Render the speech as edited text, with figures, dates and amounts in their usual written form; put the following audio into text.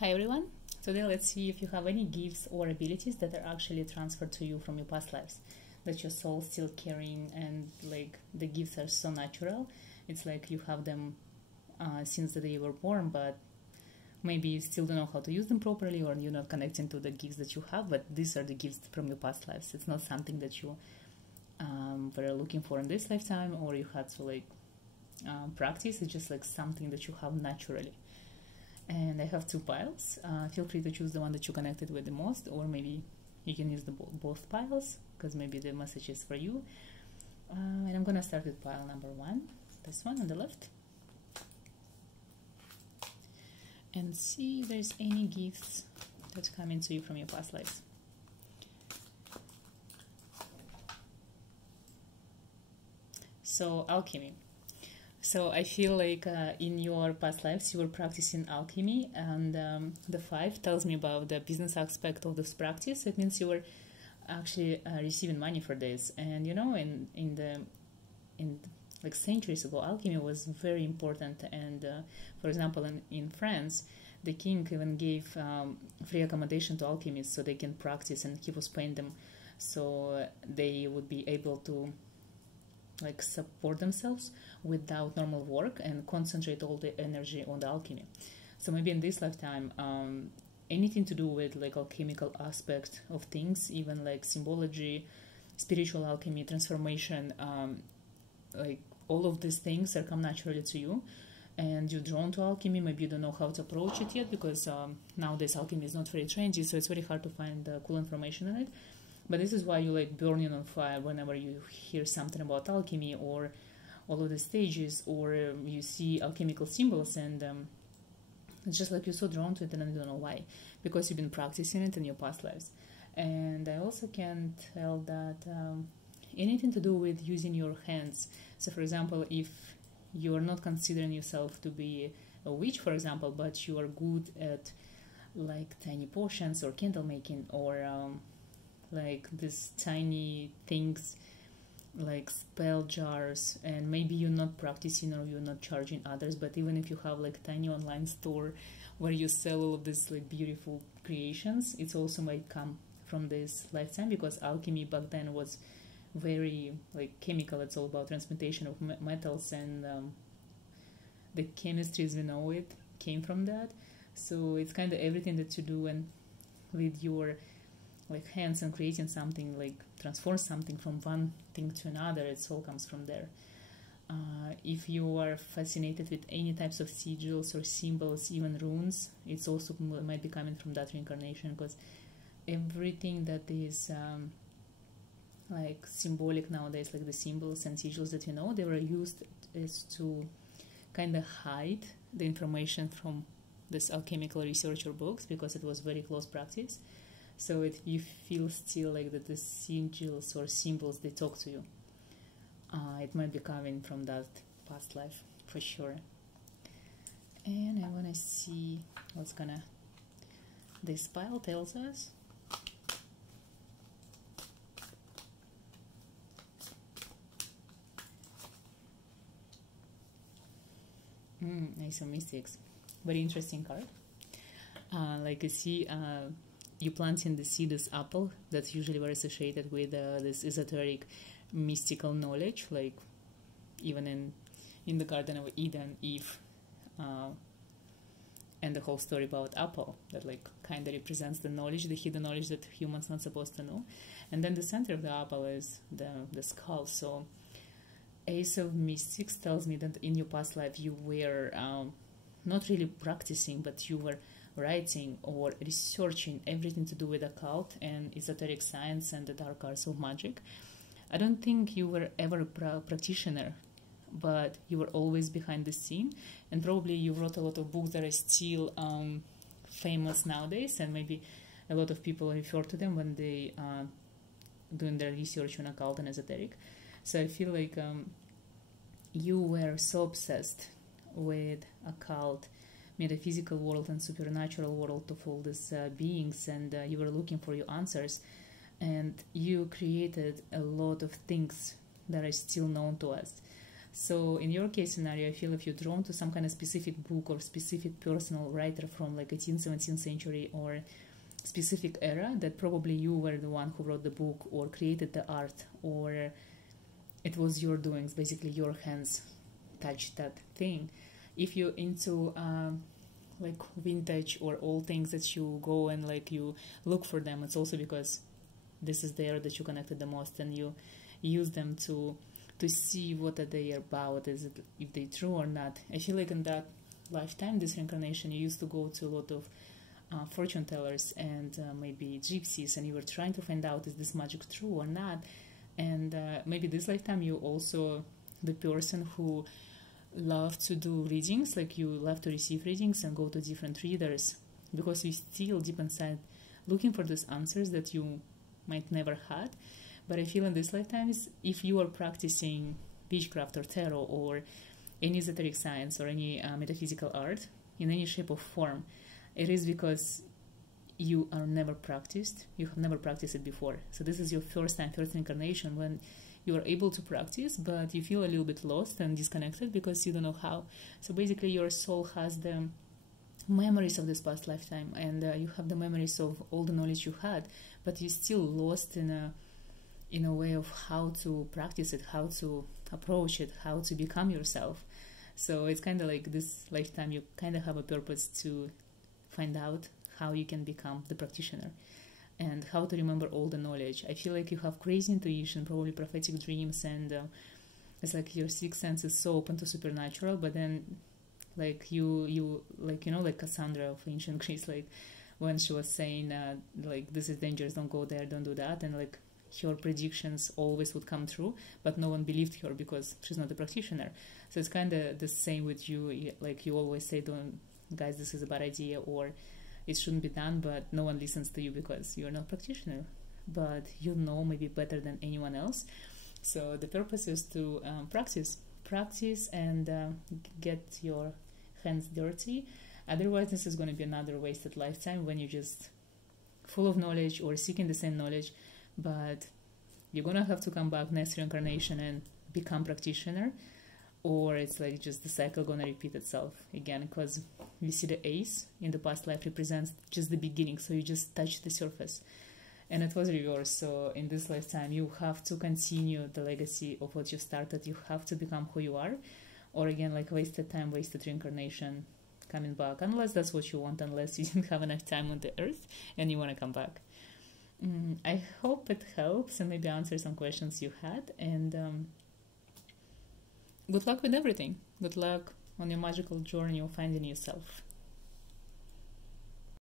Hi everyone. Today let's see if you have any gifts or abilities that are actually transferred to you from your past lives, that your soul still carrying, and like the gifts are so natural. It's like you have them since the day you were born, but maybe you still don't know how to use them properly, or you're not connecting to the gifts that you have. But these are the gifts from your past lives. It's not something that you were looking for in this lifetime, or you had to practice. It's just like something that you have naturally. And I have two piles. Feel free to choose the one that you connected with the most, or maybe you can use both piles, because maybe the message is for you. And I'm gonna start with pile number one, this one on the left, and see if there's any gifts that come into you from your past lives. So alchemy. So I feel like in your past lives you were practicing alchemy, and the 5 tells me about the business aspect of this practice. It means you were actually receiving money for this. And you know, in like centuries ago, alchemy was very important. And for example, in France, the king even gave free accommodation to alchemists so they can practice, and he was paying them so they would be able to like support themselves without normal work and concentrate all the energy on the alchemy. So maybe in this lifetime, anything to do with like alchemical aspect of things, even like symbology, spiritual alchemy, transformation, like all of these things that come naturally to you, and you're drawn to alchemy. Maybe you don't know how to approach it yet, because nowadays alchemy is not very trendy, so it's very hard to find cool information on it. But this is why you like burning on fire whenever you hear something about alchemy, or all of the stages, or you see alchemical symbols, and it's just like you're so drawn to it, and I don't know why, because you've been practicing it in your past lives. And I also can tell that anything to do with using your hands. So for example, if you are not considering yourself to be a witch, for example, but you are good at like tiny potions or candle making, or like these tiny things like spell jars, and maybe you're not practicing or you're not charging others, but even if you have like tiny online store where you sell all of these like beautiful creations, it also might come from this lifetime, because alchemy back then was very like chemical. It's all about transmutation of metals, and the chemistry as we know it came from that. So it's kind of everything that you do and with your like hands, and creating something, like transform something from one thing to another, it all comes from there. If you are fascinated with any types of sigils or symbols, even runes, it's also might be coming from that reincarnation, because everything that is like symbolic nowadays, like the symbols and sigils that you know, they were used as to kind of hide the information from this alchemical research or books, because it was very close practice. So you feel still like that the sigils or symbols, they talk to you. It might be coming from that past life for sure. And I want to see what's gonna this pile tells us. Nice, of mystics, very interesting card. Like you see, you planting the seed as apple, that's usually very associated with this esoteric mystical knowledge, like even in the Garden of Eden, Eve, and the whole story about apple, that like kind of represents the knowledge, the hidden knowledge that humans not supposed to know. And then the center of the apple is the skull. So Ace of Mystics tells me that in your past life you were not really practicing, but you were writing or researching everything to do with occult and esoteric science and the dark arts of magic. I don't think you were ever a practitioner, but you were always behind the scene, and probably you wrote a lot of books that are still famous nowadays, and maybe a lot of people refer to them when they doing their research on occult and esoteric. So I feel like you were so obsessed with occult, metaphysical world and supernatural world of all these beings, and you were looking for your answers, and you created a lot of things that are still known to us. So in your case scenario, I feel if you're drawn to some kind of specific book or specific personal writer from like 18th, 17th century or specific era, that probably you were the one who wrote the book or created the art, or it was your doings, basically your hands touched that thing. If you're into like vintage or old things that you go and like you look for them, it's also because this is the era that you connected the most, and you use them to see what are they about, is it, if they true or not. I feel like in that lifetime, this reincarnation, you used to go to a lot of fortune tellers and maybe gypsies, and you were trying to find out is this magic true or not. And maybe this lifetime you also the person who love to do readings, like you love to receive readings and go to different readers, because you still deep inside looking for those answers that you might never had. But I feel in these lifetimes, if you are practicing witchcraft or tarot or any esoteric science or any metaphysical art in any shape or form, it is because you are never practiced. You have never practiced it before. So this is your first time, first incarnation, when you are able to practice, but you feel a little bit lost and disconnected because you don't know how. So basically your soul has the memories of this past lifetime, and you have the memories of all the knowledge you had, but you're still lost in a way of how to practice it, how to approach it, how to become yourself. So it's kind of like this lifetime you kind of have a purpose to find out how you can become the practitioner and how to remember all the knowledge. I feel like you have crazy intuition, probably prophetic dreams, and it's like your sixth sense is so open to supernatural, but then like you like, you know, like Cassandra of ancient Greece, like when she was saying like this is dangerous, don't go there, don't do that, and like her predictions always would come true, but no one believed her because she's not a practitioner. So it's kind of the same with you, like you always say, don't, guys, this is a bad idea, or it shouldn't be done, but no one listens to you because you're not a practitioner, but you know maybe better than anyone else. So the purpose is to practice and get your hands dirty. Otherwise this is going to be another wasted lifetime when you're just full of knowledge or seeking the same knowledge, but you're gonna have to come back next reincarnation and become practitioner, or it's like just the cycle gonna repeat itself again, because we see the ace in the past life represents just the beginning, so you just touch the surface, and it was reversed. So in this lifetime you have to continue the legacy of what you started, you have to become who you are, or again like wasted time, wasted reincarnation, coming back, unless that's what you want, unless you didn't have enough time on the earth and you want to come back. I hope it helps and maybe answer some questions you had, and good luck with everything. Good luck on your magical journey of finding yourself.